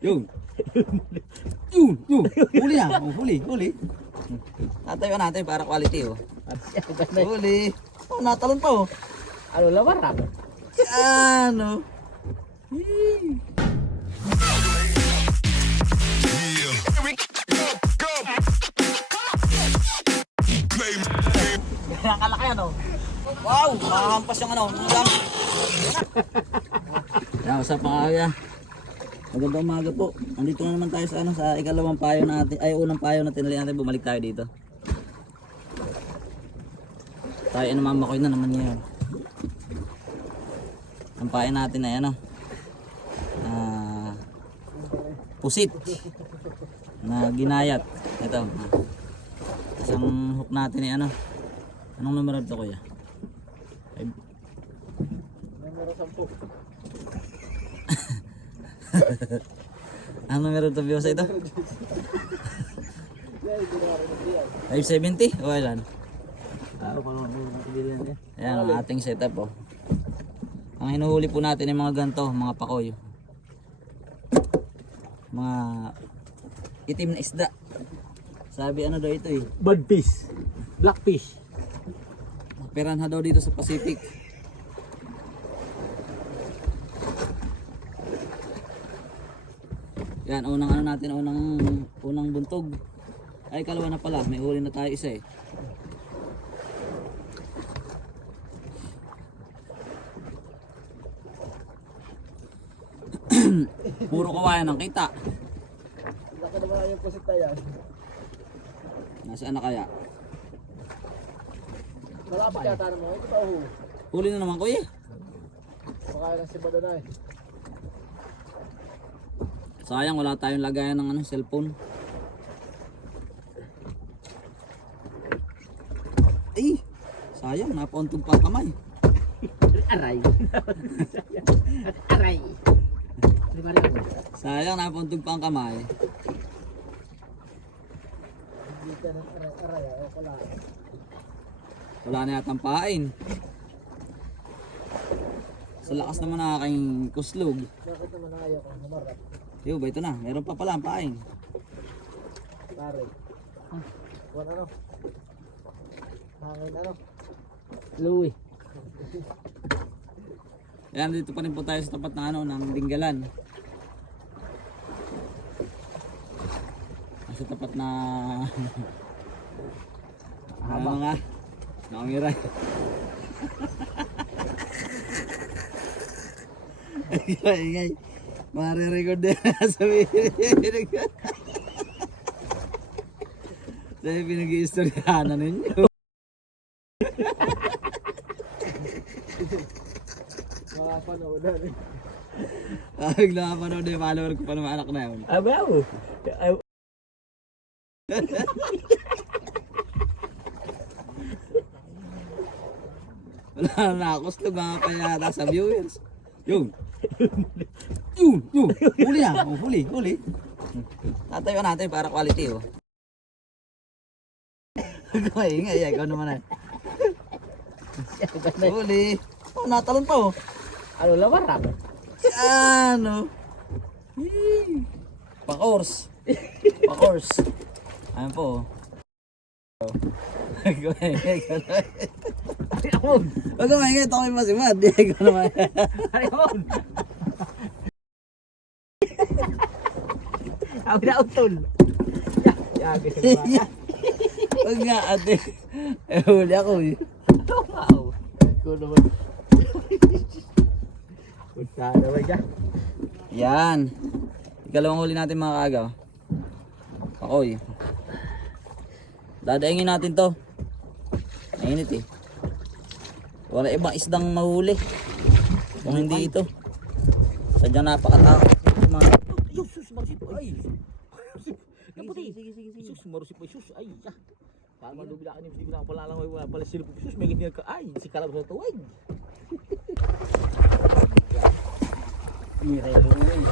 Yun. Yun, yun. Huli na. Oh, huli, huli. Tatayo natin para quality oh. Huli. Oh, natalon pa oh. Ano lawarak? Yan oh. Nakalaki ano? Wow, makahampas yung ano. Ang dami. Yan, usap mga kaya. Magandang umaga po. Andito na naman tayo sa ano sa ikalawang payo natin ay unang payo na tinali natin bumalik tayo dito. Tayo ano mamakoy na naman ngayon. Ang payo natin ay ano. Ah, pusit na ginayat. Ito. ah. Isang hook natin ay ano. Anong numero ito kuya? Five. Numero 10. Ano meron to sa ito? 570? O ilan? Ayan ang ating setup oh. Ang hinuhuli po natin ay mga ganto, mga pakoy. Mga itim na isda. Sabi ano daw ito eh. Bad fish. Black fish. Piranha daw dito sa Pacific. Yan, unang ano natin, unang unang buntog. Ay, kalawa na pala, may huli na tayo isa eh. Puro kawayan ng kita. Laki naman yung pusit na yan. Nasaan na kaya? Malapit yata naman. Ito pa ho. Huli na naman kuya. Baka lang si Badonay. Sayang wala tayong lagayan ng ano, cellphone. Ay, sayang napauntog pa ang kamay. Aray. Aray. Sayang napauntog pa ang kamay. Wala na yatang pain. Sa lakas naman ng aking kuslog. Bakit naman ayaw ko? Humarap. Yo, ba ito na? Meron pa pala ang pain. Pare. Buwan ano? Hangin ano? Louie. Yan, dito pa rin po tayo sa tapat ng ano, ng Dinggalan. Sa tapat na... ano nga? Nakangiray. Ay, ingay. Marirecord din sabihin. Dahil pinag-iistoryahan na ninyo. Makapanood na rin. Ah, bigla ka panood yung follower ko pa naman anak na yun. Abaw! Ay, Wala na ako, slug nga pa yata sa viewers. Yun. Yun, yun. Huli na. Oh, huli, huli. Tatayo natin para quality oh. Kaya ingay, ikaw naman eh. Huli. Oh, natalon pa oh. ano oh. Yee. Pa-course. Pa-course. Ayan po oh. Ikaw ingay, ikaw Ayun! Huwag ka maingay, ito kami masimad. Ikaw naman. Ayun! Ako na utol. Huwag nga ate. Eh, huli ako eh. Wow! Ikaw naman. Punta naman ka. Yan. Ikalawang huli natin mga kaagaw. Pakoy. Dadaingin natin to. Mainit eh. Wala ibang isdang mahuli. Kung hindi ito. Sadyang napakatakot. Mga... Ay, sus, marusip. Ay, Kaputi. Sige, sige, sige. Sus, marusip. Ay, sus. Ay, ya. Parang malubila ka niyo. Hindi ko na pala lang. Wala pala silip. Sus, may ganyan ka. Ay, si Kalab sa tuwag. Miray mo yun.